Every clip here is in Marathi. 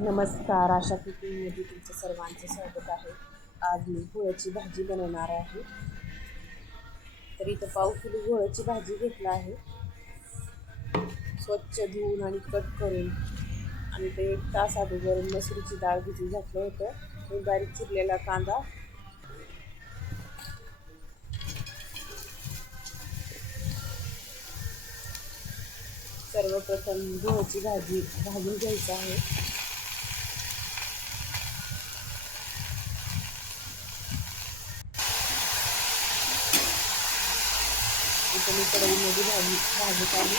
नमस्कार, आशा कुकिंगमध्ये तुमचं सर्वांचं स्वागत आहे. आज मी घोळ्याची भाजी बनवणार आहे. तर इथं पाव किलो घोळ्याची भाजी घेतला आहे. स्वच्छ धुवून आणि कट करून आणि ते 1 तास अगोदर मसूरची डाळ भिजू घातलं होतं. आणि बारीक चिरलेला कांदा, सर्वप्रथम घोळ्याची भाजी भाजून घ्यायची आहे. इथं मी कढईमध्ये भाजत आहे.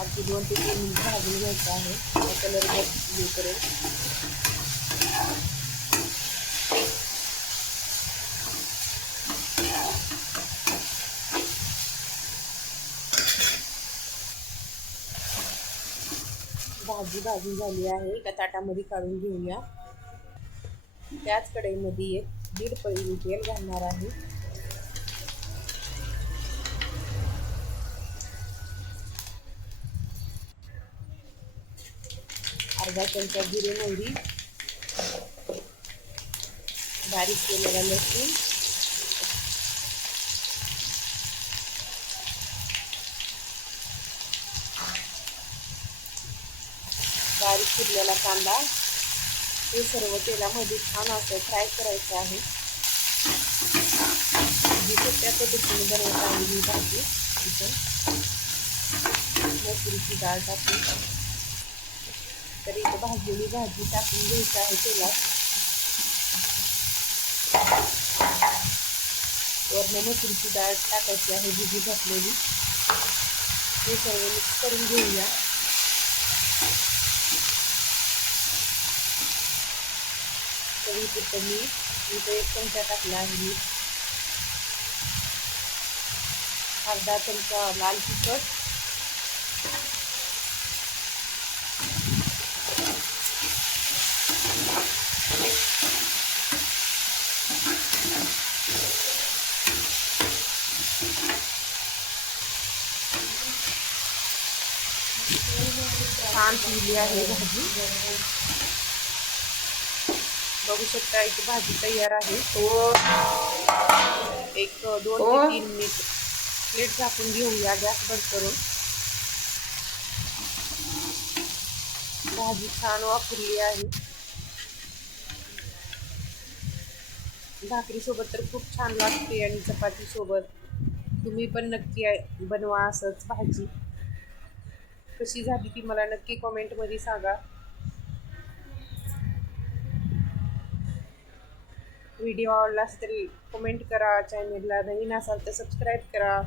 अगदी 2 ते 3 मिनिट भाजून घ्यायचं आहे. कलर हे करेल. भाजी भाजून झाली आहे. एका ताटामध्ये काढून घेऊया. त्याच कढईमध्ये 1-1.5 पळी तेल घालणार आहे. अर्धा चमचा जिरे मोहरी, बारीक केलेला लसूण, बारीक चिरलेला कांदा, हे सर्व तेलामध्ये छान असं फ्राय करायचं आहे. त्या पद्धतीने बनवत आहे ही भाजी. इथं मसूरची डाळ टाकून तर इथं भाजलेली भाजी टाकून घ्यायची आहे तेलात. वरनं मसूरची डाळ टाकायची आहे भिजू घातलेली. हे सर्व मिक्स करून घेऊया. चवीपुरतं मी इथं 1 चमचा टाकला आहे. अर्धा चमचा लाल तिखट, छान शिजली आहे भाजी. बघू शकता इथे भाजी तयार आहे. 1-2 ते 3 मिनिट प्लेट झाकून घेऊया गॅस बंद करून. भाजी छान वाफरली आहे. भाकरीसोबत तर खूप छान लागते आणि चपातीसोबत. तुम्ही पण नक्की बनवा असंच भाजी. कशी झाली ती मला नक्की कॉमेंटमध्ये सांगा. व्हिडिओ आवडला असेल तर कमेंट करा. चॅनलला नवीन असाल तर सबस्क्राईब करा.